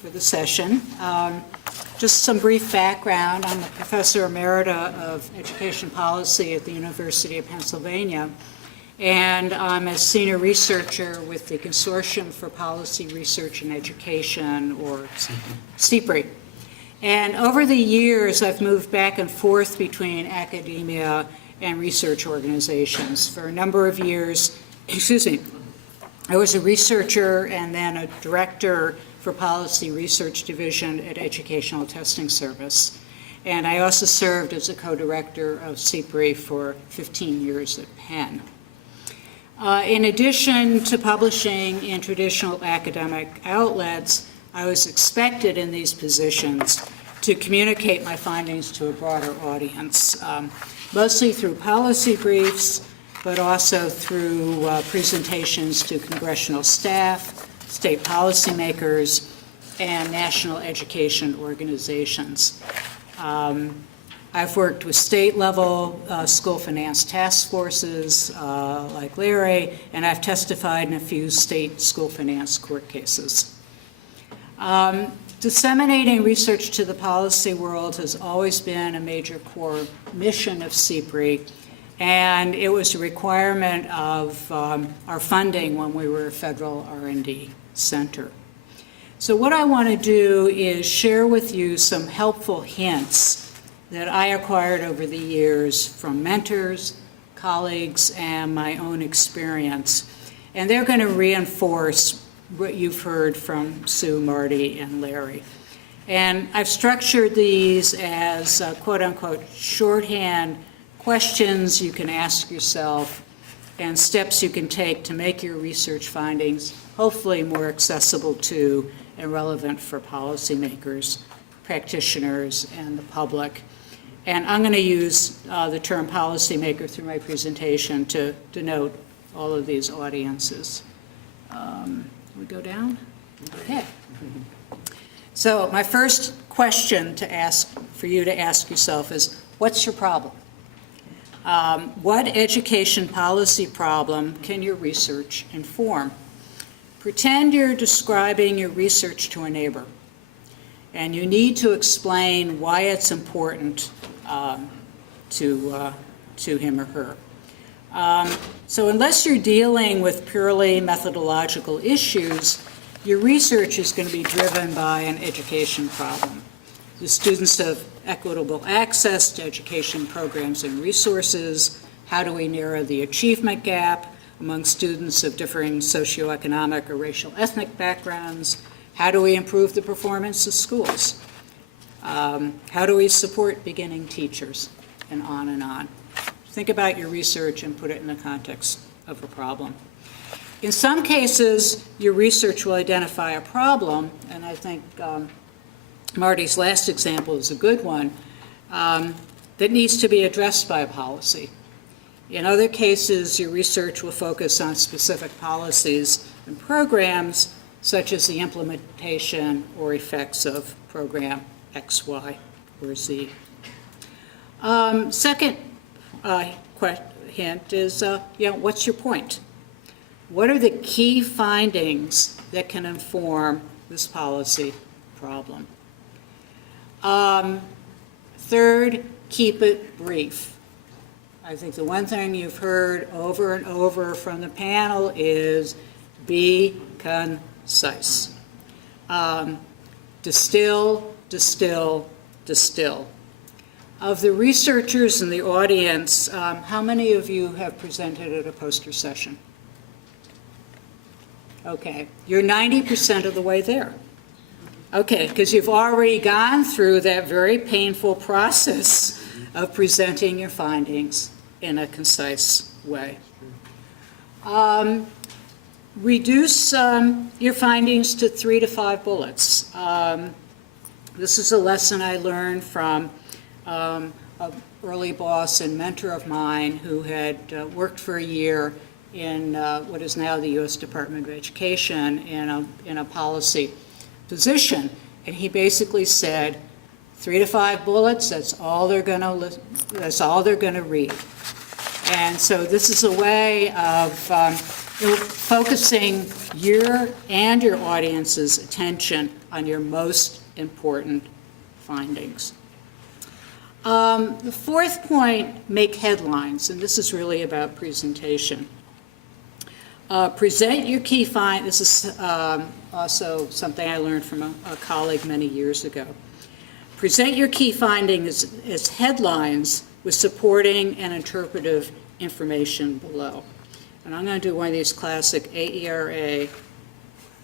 for the session. Just some brief background. I'm a professor emerita of education policy at the University of Pennsylvania, and I'm a senior researcher with the Consortium for Policy Research and Education, or CPRE. And over the years, I've moved back and forth between academia and research organizations. For a number of years, I was a researcher and then a director for Policy Research Division at Educational Testing Service. And I also served as a co-director of CPRE for 15 years at Penn. In addition to publishing in traditional academic outlets, I was expected in these positions to communicate my findings to a broader audience, mostly through policy briefs, but also through presentations to congressional staff, state policymakers, and national education organizations. I've worked with state-level school finance task forces like Larry, and I've testified in a few state school finance court cases. Disseminating research to the policy world has always been a major core mission of CPRE, and it was a requirement of our funding when we were a federal R&D center. So what I want to do is share with you some helpful hints that I acquired over the years from mentors, colleagues, and my own experience. And they're going to reinforce what you've heard from Sue, Marty, and Larry. And I've structured these as quote-unquote shorthand questions you can ask yourself and steps you can take to make your research findings hopefully more accessible to and relevant for policymakers, practitioners, and the public. And I'm going to use the term policymaker through my presentation to denote all of these audiences. We go down? Okay. So my first question to ask, for you to ask yourself is, what's your problem? What education policy problem can your research inform? Pretend you're describing your research to a neighbor, and you need to explain why it's important to him or her. So unless you're dealing with purely methodological issues, your research is going to be driven by an education problem. Do students have equitable access to education programs and resources? How do we narrow the achievement gap among students of differing socioeconomic or racial ethnic backgrounds? How do we improve the performance of schools? How do we support beginning teachers? And on and on. Think about your research and put it in the context of a problem. In some cases, your research will identify a problem, and I think Marty's last example is a good one, that needs to be addressed by a policy. In other cases, your research will focus on specific policies and programs, such as the implementation or effects of program X, Y, or Z. Second hint is, what's your point? What are the key findings that can inform this policy problem? Third, keep it brief. I think the one thing you've heard over and over from the panel is be concise. Distill, distill, distill. Of the researchers in the audience, how many of you have presented at a poster session? Okay, you're 90% of the way there. Okay, because you've already gone through that very painful process of presenting your findings in a concise way. Reduce your findings to 3 to 5 bullets. This is a lesson I learned from an early boss and mentor of mine who had worked for a year in what is now the U.S. Department of Education in a policy position, and he basically said, 3 to 5 bullets. That's all they're going to read. And so this is a way of focusing your and your audience's attention on your most important findings. The fourth point, make headlines, and this is really about presentation. Present your key findings. This is also something I learned from a colleague many years ago. Present your key findings as headlines with supporting and interpretive information below. And I'm going to do one of these classic AERA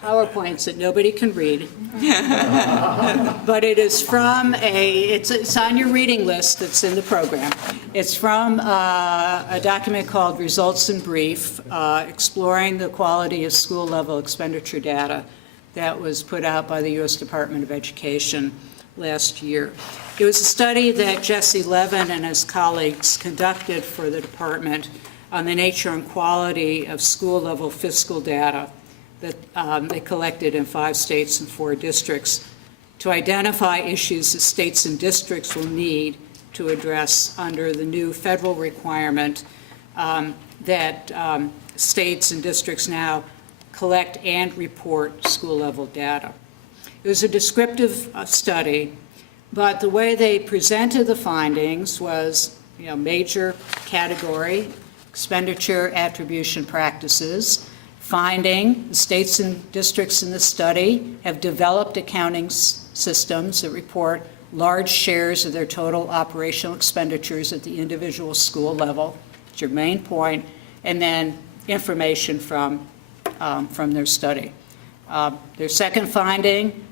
PowerPoints that nobody can read. But it is from it's on your reading list that's in the program. It's from a document called Results in Brief, exploring the quality of school-level expenditure data that was put out by the U.S. Department of Education last year. It was a study that Jesse Levin and his colleagues conducted for the department on the nature and quality of school-level fiscal data that they collected in 5 states and 4 districts to identify issues that states and districts will need to address under the new federal requirement that states and districts now collect and report school-level data. It was a descriptive study, but the way they presented the findings was, major category, expenditure attribution practices, finding the states and districts in the study have developed accounting systems that report large shares of their total operational expenditures at the individual school level. It's your main point, and then information from their study. Their second finding,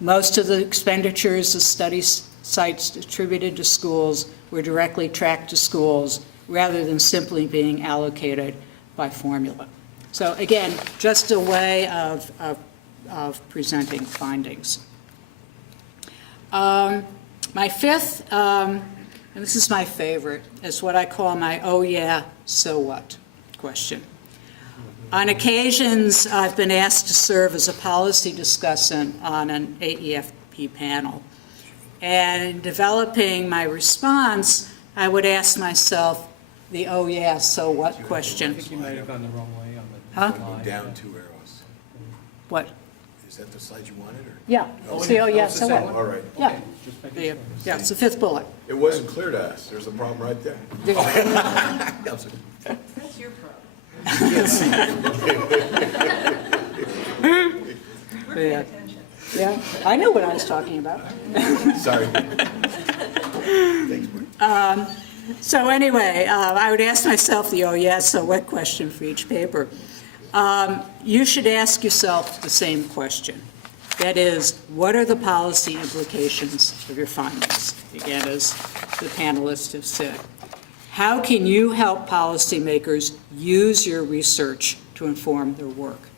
most of the expenditures the study sites attributed to schools were directly tracked to schools rather than simply being allocated by formula. So again, just a way of presenting findings. My fifth, and this is my favorite, is what I call my "oh yeah, so what" question. On occasions, I've been asked to serve as a policy discussant on an AEFP panel. And in developing my response, I would ask myself the "oh yeah, so what" question. I think you might have gone the wrong way on the Huh? slide. Down 2 arrows. What? Is that the slide you wanted, or? Yeah, Oh, see, "oh yeah, it's the so same what." one? All right. Yeah, Okay, just making sure. yeah, it's the 5th bullet. It wasn't clear to us. There's a problem right there. That's your problem. We're paying attention. Yeah, I knew what I was talking about. Sorry. Thanks, Mark. So anyway, I would ask myself the "oh yeah, so what" question for each paper. You should ask yourself the same question. That is, what are the policy implications of your findings? Again, as the panelists have said. How can you help policymakers use your research to inform their work?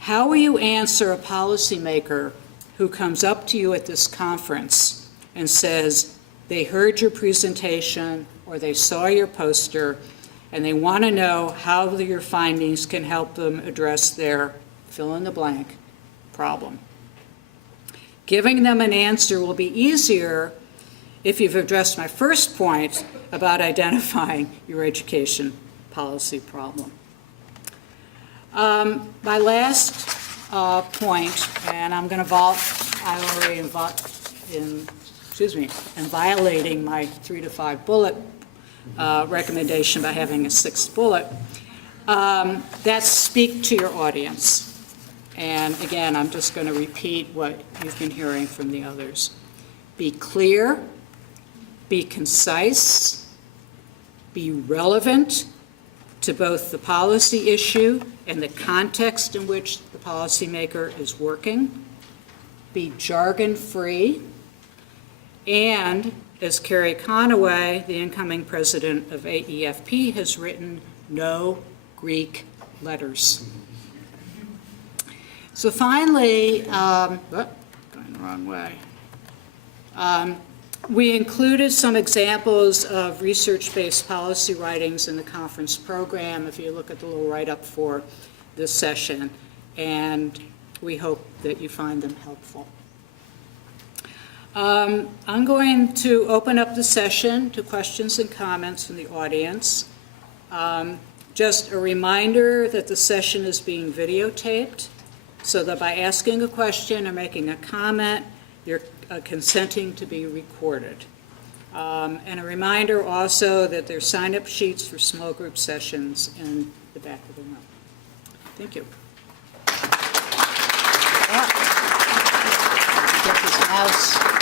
How will you answer a policymaker who comes up to you at this conference and says they heard your presentation or they saw your poster and they want to know how your findings can help them address their fill-in-the-blank problem? Giving them an answer will be easier if you've addressed my first point about identifying your education policy problem. My last point, and I'm going to I'm violating my 3 to 5 bullet recommendation by having a 6th bullet. That's speak to your audience. And again, I'm just going to repeat what you've been hearing from the others. Be clear, be concise, be relevant to both the policy issue and the context in which the policymaker is working, be jargon-free, and, as Carrie Conaway, the incoming president of AEFP, has written, no Greek letters. So finally, going the wrong way. We included some examples of research-based policy writings in the conference program, if you look at the little write-up for this session, and we hope that you find them helpful. I'm going to open up the session to questions and comments from the audience. Just a reminder that the session is being videotaped, so that by asking a question or making a comment, you're consenting to be recorded. And a reminder also that there's sign-up sheets for small group sessions in the back of the room. Thank you. Get this mouse.